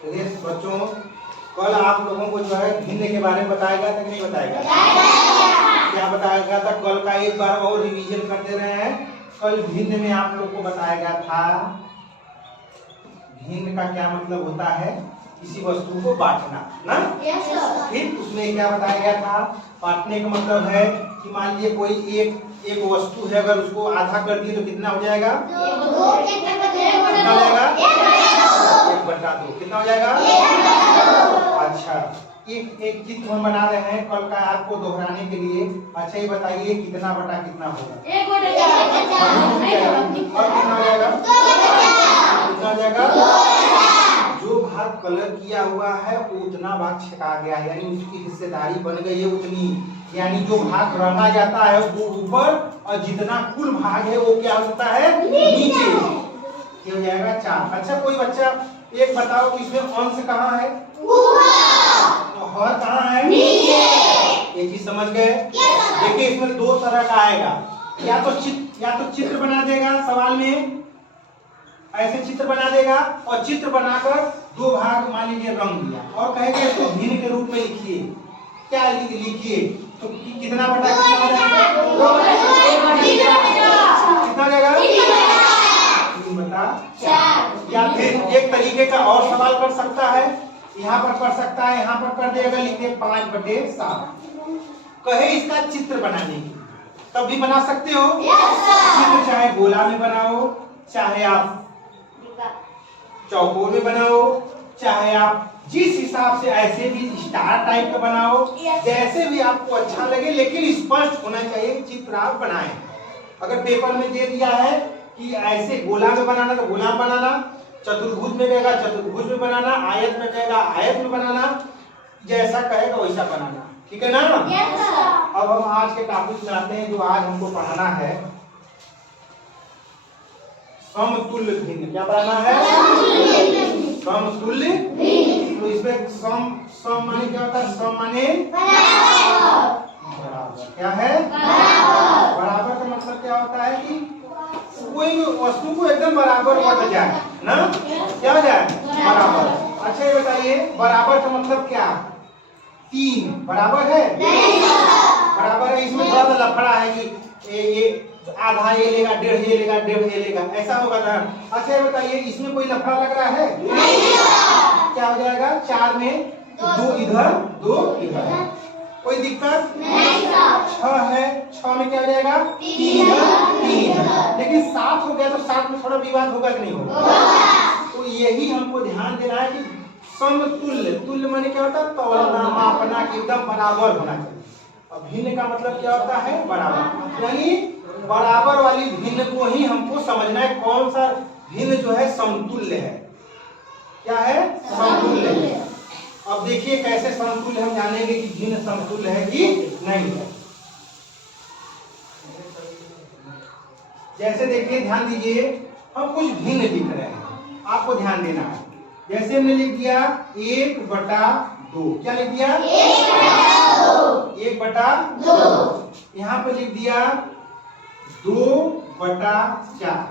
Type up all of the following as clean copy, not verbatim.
चलिए बच्चों, कल आप लोगों को जो है भिन्न के बारे में बताया गया था कि नहीं बताया गया? क्या बताया गया था? कल का एक बार और रिवीजन कर दे रहे हैं। कल भिन्न में आप लोग को बताया गया था भिन्न का क्या मतलब होता है, किसी वस्तु को बांटना ना। ठीक, उसमें क्या बताया गया था? बांटने का मतलब है कि मान लीजिए कोई एक वस्तु है, अगर उसको आधा कर दिए तो कितना हो जाएगा? कितना हो जाएगा? 1/2। कितना हो जाएगा? अच्छा, एक चित्र हम बना रहे हैं कल का आपको दोहराने के लिए। अच्छा, ये बताइए कितना बटा कितना होगा? और कितना हो जाएगा? कितना हो जाएगा? जो भाग कलर किया हुआ है उतना भाग छका गया है, यानी उसकी हिस्सेदारी बन गई है उतनी, यानी जो भाग रंगा जाता है वो ऊपर और जितना कुल भाग है वो क्या होता है? नीचे। ये हो जाएगा 4। अच्छा, कोई बच्चा एक बताओ कि इसमें अंश कहाँ है? और कहाँ है? ये चीज समझ गए? देखिए, इसमें दो तरह का आएगा, या तो चित्र बना देगा सवाल में, ऐसे चित्र बना देगा और चित्र बनाकर दो भाग मान लीजिए रंग दिया और कहेगा इसको भिन्न के रूप में लिखिए। क्या लिखिए? तो कितना बटा कितना हो जाएगा? कितना हो जाएगा? 3/4। या फिर एक तरीके का और सवाल कर सकता है, यहाँ पर कर सकता है, यहाँ पर कर देगा, लिखिए 5/7। कहे इसका चित्र बनाने की, तब भी बना सकते हो। चित्र चाहे गोला में बनाओ, चाहे आप चौकोर में बनाओ, चाहे आप जिस हिसाब से ऐसे भी स्टार टाइप का बनाओ, जैसे भी आपको अच्छा लगे, लेकिन स्पष्ट होना चाहिए चित्र आप बनाएं। अगर पेपर में दे दिया है कि ऐसे गोला में बनाना तो गोला में बनाना, चतुर्भुज में कहेगा चतुर्भुज में बनाना, आयत में कहेगा आयत में बनाना, जैसा कहेगा वैसा बनाना। ठीक है ना? अब हम आज के टॉपिक में आते हैं, जो आज हमको पढ़ाना है समतुल्य भिन्न। क्या पढ़ाना है? समतुल्य भिन्न। तो इसमें सम माने क्या होता है? सम माने बराबर। क्या है? बराबर का मतलब क्या होता है कि कोई वस्तु को एकदम बराबर बट जाए ना। क्या हो जाए? बराबर। अच्छा, ये बताइए बराबर का मतलब क्या? 3 बराबर है? बराबर है। इसमें थोड़ा सा लफड़ा है कि ये आधा ये लेगा, डेढ़ ये लेगा, डेढ़ ये लेगा, ऐसा होगा ना। अच्छा, ये बताइए इसमें कोई लफड़ा लग रहा है? क्या हो जाएगा? 4 में 2 इधर 2 इधर, कोई दिक्कत नहीं। 6 है, 6 में क्या हो जाएगा? 3 इधर 3 इधर। लेकिन 7 हो गया तो 7 में थोड़ा विवाद होगा कि नहीं होगा? तो यही हमको ध्यान देना है कि समतुल्य, तुल्य माने क्या होता है? तौलना, मापना, एकदम बराबर होना चाहिए। और भिन्न का मतलब क्या होता है? बराबर। यानी बराबर वाली भिन्न को ही हमको समझना है। कौन सा भिन्न जो है समतुल्य है? क्या है? समतुल्य है। अब देखिए कैसे समतुल्य हम जानेंगे कि भिन्न समतुल्य है कि नहीं है। जैसे देखिए, ध्यान दीजिए, हम कुछ भिन्न लिख रहे हैं, आपको ध्यान देना है। जैसे हमने लिख दिया 1/2। क्या लिख दिया? 1/2। यहाँ पर लिख दिया 2/4।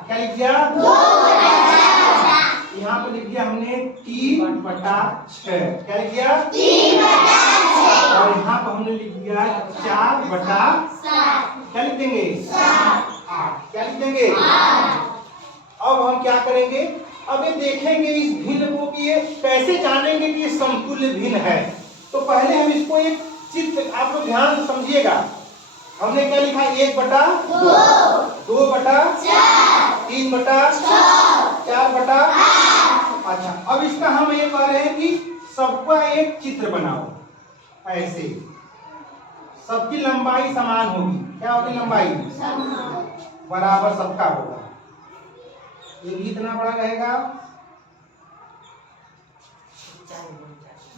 क्या लिख दिया? 2/4। यहाँ पर लिख दिया हमने 3/6। क्या लिख दिया? 3/6। और यहाँ पर हमने लिख दिया 4/7। क्या लिख देंगे? 8। क्या लिख देंगे? 8। अब हम क्या करेंगे? अब ये देखेंगे इस भिन्न को कि ये कैसे जानेंगे कि ये समतुल्य भिन्न है। तो पहले हम इसको एक चित्र, आप लोग ध्यान से समझिएगा। हमने क्या लिखा? 1/2, 2/4, 3/6, 4/8। अच्छा, अब इसका हम ये कह रहे हैं कि सबका एक चित्र बनाओ। ऐसे सबकी लंबाई समान होगी। क्या होगी? लंबाई बराबर सबका होगा। ये भी इतना बड़ा रहेगा,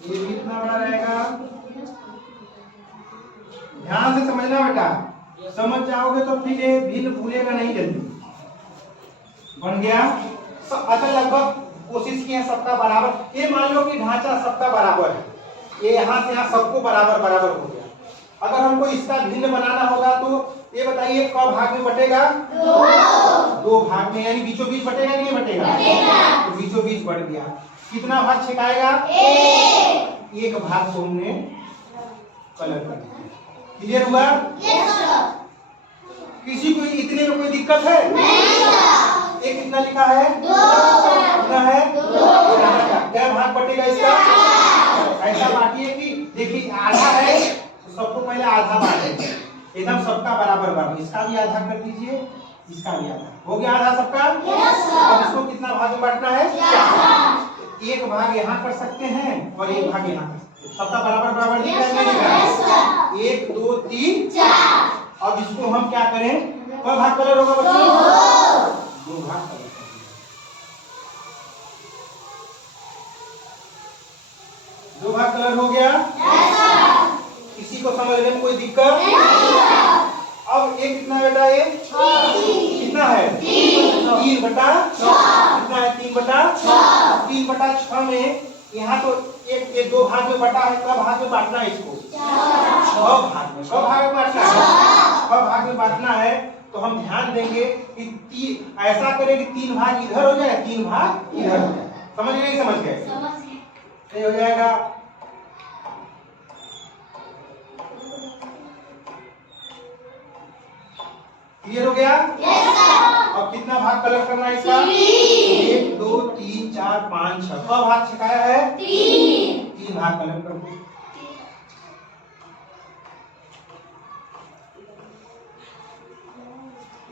ये भी इतना बड़ा रहेगा। ध्यान से समझना बेटा, समझ जाओगे तो फिर ये भिन्न भूलेगा नहीं जल्दी। बन गया? अच्छा, लगभग कोशिश की है सबका बराबर। ये मान लो कि ढांचा सबका बराबर है, ये यहाँ से यहाँ सबको बराबर बराबर हो गया। अगर हमको इसका भिन्न बनाना होगा तो ये बताइए क भाग में बटेगा? 2 भाग में, यानी बीचों बीच बटेगा कि नहीं बटेगा? तो बीचों बीच बढ़ गया। कितना भाग छिकाएगा? एक भाग को हमने कलर कर दिया। क्लियर हुआ? किसी को इतने में कोई दिक्कत है? ये कितना लिखा है? कितना है? क्या भाग बटेगा इसका? ऐसा बांटिए कि देखिए आधा है तो सबको पहले आधा बांटेंगे, एकदम सबका बराबर बांट। इसका भी आधा कर दीजिए, इसका भी आधा। हो गया आधा सबका? अब इसको कितना भाग में बांटना है? एक भाग यहाँ कर सकते हैं और एक भाग यहाँ कर सकते हैं। सबका बराबर बराबर दिख रहा है? 1 2 3 4। अब इसको हम क्या करें? कौन भाग कलर होगा बच्चों? 2 भाग कलर। दो भाग कलर हो गया। किसी को समझने में कोई दिक्कत? अब एक कितना बेटा? ये कितना है? 3 बटा 6। कितना है? 3 बटा 6। 3 बटा 6 में यहाँ तो एक 2 भाग में बटा है। कब भाग में बांटना है इसको? 6 भाग में। कब भाग में बांटना है? 6 भाग में बांटना है। तो हम ध्यान देंगे कि ऐसा करें कि 3 भाग इधर हो जाए, 3 भाग इधर हो जाए। समझ गए? समझ गए? ये हो जाएगा। क्लियर हो गया? अब कितना भाग कलर करना है इसका? 1 2 3 4 5 6। कब भाग छिकाया है? 3 भाग कलर कर दो।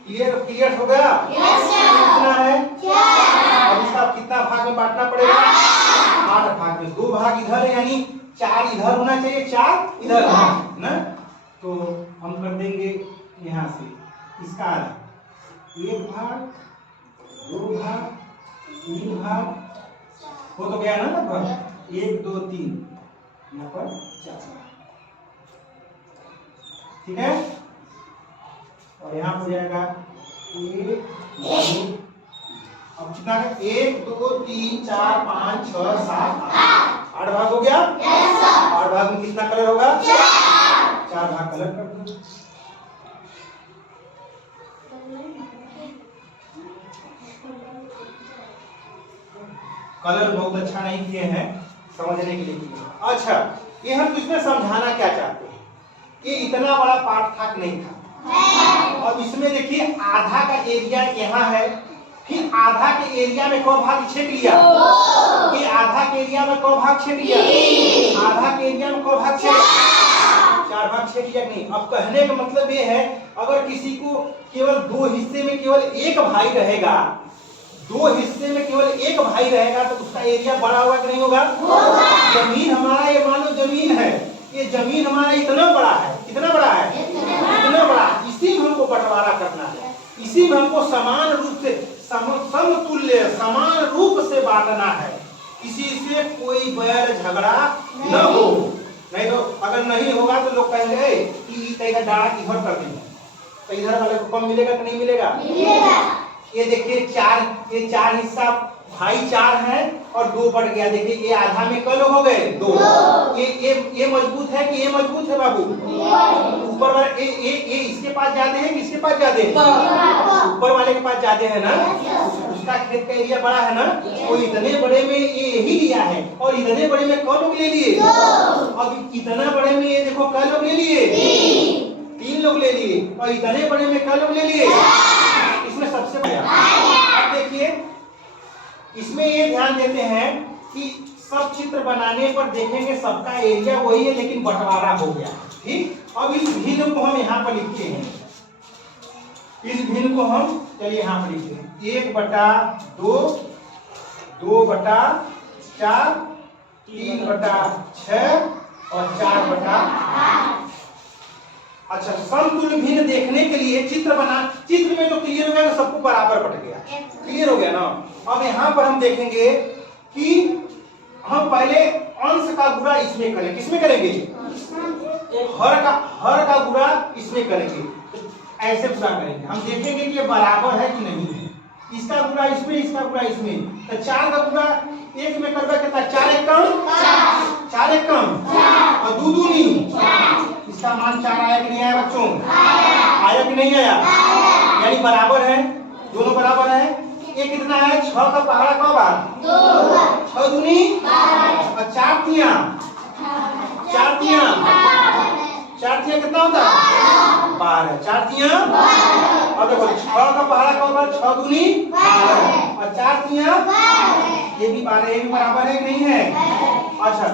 क्लियर हो गया? कितना है? अब इसका कितना भाग में बांटना पड़ेगा? 8 भाग में। 2 भाग इधर है, यानी 4 इधर होना चाहिए, 4 इधर ना। तो हम कर देंगे यहाँ से इसका आधा। 1 भाग 2 भाग 3 भाग हो तो गया ना लगभग। 1 2 3 यहाँ पर 4। ठीक है? और यहाँ हो जाएगा 1 2। अब कितना है? 1 2 3 4 5 6 7 8 भाग हो गया। 8 भाग में कितना कलर होगा? 4 भाग कलर कर दो। कलर बहुत अच्छा नहीं किए हैं, समझने के लिए किए। अच्छा, ये हम इसमें समझाना क्या चाहते हैं कि इतना बड़ा पार्ट था कि नहीं था। और इसमें देखिए आधा का एरिया यहाँ है, फिर आधा के एरिया में कौ भाग छेद लिया? ये आधा के एरिया में कौ भाग छेद लिया? आधा के एरिया में कौ भाग छेद? 4 भाग छेद लिया नहीं। अब कहने का मतलब ये है, अगर किसी को केवल 2 हिस्से में केवल एक भाई रहेगा, 2 हिस्से में केवल एक भाई रहेगा, तो उसका एरिया बड़ा होगा कि नहीं होगा? जमीन हमारा, ये मान लो जमीन है, ये जमीन हमारा इतना बड़ा है। कितना बड़ा है? इतना बड़ा। इसी में हमको बंटवारा करना है, इसी में हमको समान रूप से समतुल्य समान रूप से बांटना है। किसी से कोई बैर झगड़ा न हो, नहीं तो अगर नहीं होगा तो लोग कहेंगे कि डाड़ा इधर कर देंगे, तो इधर वाले को कम मिलेगा कि नहीं मिलेगा? ये देखिए 4 हिस्सा भाई 4 है और 2 बढ़ गया। देखिए ये आधा में कल हो गए 2। ये मजबूत है कि ये मजबूत है बाबू? ऊपर वाले ये इसके पास ज्यादा है कि इसके पास ज्यादा है? ऊपर वाले के पास ज्यादा है ना। उसका खेत का एरिया बड़ा है ना, वो इतने बड़े में ये यही लिया है और इतने बड़े में कल लोग ले लिए। अब इतना बड़े में ये देखो कल लोग ले लिए, 3 लोग ले लिए, और इतने बड़े में कल लोग ले लिए। इसमें सबसे बड़ा अब देखिए, इसमें ये ध्यान देते हैं कि सब चित्र बनाने पर देखेंगे सबका एरिया वही है, लेकिन बंटवारा हो गया। ठीक, अब इस भिन्न को हम यहाँ पर लिखते हैं। इस भिन्न को हम चलिए यहाँ पर लिखते हैं 1 बटा 2, 2 बटा 4, 3 बटा 6 और 4 बटा 8। अच्छा, समतुल्य भिन्न देखने के लिए चित्र में तो क्लियर हो गया, तो सबको बराबर बट गया। क्लियर हो गया ना। अब यहाँ पर हम देखेंगे कि हम पहले अंश का गुणा इसमें करें। किसमें करेंगे? हर का गुणा इसमें करेंगे। ऐसे गुणा करेंगे, हम देखेंगे कि ये बराबर है कि नहीं है। इसका गुणा इसमें, इसका गुणा इसमें, तो 4 का गुणा 1 में करवा कितना? 4 1 कम 4 1 कम और 2 दूनी। इसका मान 4 आया कि नहीं आया बच्चों? आया कि नहीं आया? यानी बराबर है, दोनों बराबर है। ये कितना है? 6 का पहाड़ा कब आ? 6 दूनी दूनी 12 और 4 तिया 4 तिया कितना होता है 12 4 तिया 12 और देखो 6 का पहाड़ा का होगा 6 दूनी 12 और 4 तिया ये भी 12 ये भी बराबर है नहीं है। अच्छा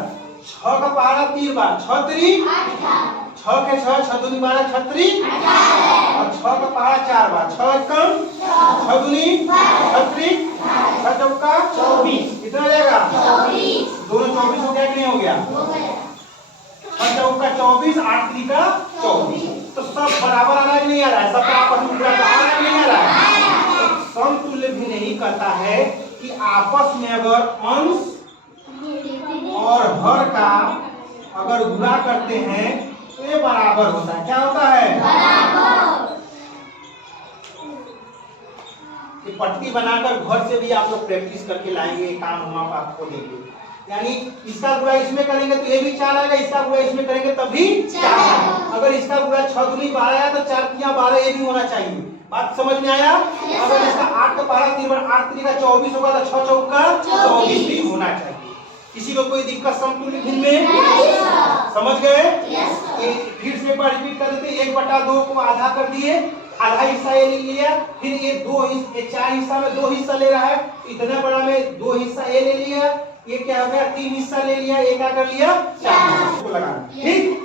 6 का पहाड़ा 3 बार 6 3 6 के 6 दूनी 12 6 3 और 6 का पहाड़ा 4 बार 6 कम 6 दूनी 6 3 6 चौका 24 कितना हो जाएगा 24 दोनों 24 हो गया कि नहीं हो गया 6 चौका 24 8 3 का 24 तो सब बराबर आ रहा है नहीं आ रहा है सब आपस में पूरा आ रहा है नहीं आ रहा है। तो समतुल्य भी नहीं कहता है कि आपस में अगर अंश और हर का अगर गुणा करते हैं तो ये बराबर होता है। क्या होता है बराबर। ये पट्टी बनाकर घर से भी आप लोग प्रैक्टिस करके लाएंगे काम हम आपको देंगे। यानी इसका गुणा इसमें करेंगे तो ये भी 4 आएगा इसका गुणा इसमें करेंगे तब भी 4। अगर इसका गुणा 6 दूनी 12 आया तो 4 तिया 12 ये भी होना चाहिए। बात समझ में आया। अगर इसका 8 का पहाड़ा 3 बार 8 3 का 24 होगा तो 6 चौका 24 भी होना चाहिए। किसी को कोई दिक्कत समतुल्य भिन्न में समझ गए। फिर से एक बार रिपीट कर देते 1/2 को आधा कर दिए आधा हिस्सा ये ले लिया फिर ये 4 हिस्सा में 2 हिस्सा ले रहा है इतना बड़ा में 2 हिस्सा ये ले लिया ये क्या हो गया 3 हिस्सा ले लिया ये क्या कर लिया 4 को लगाना ठीक।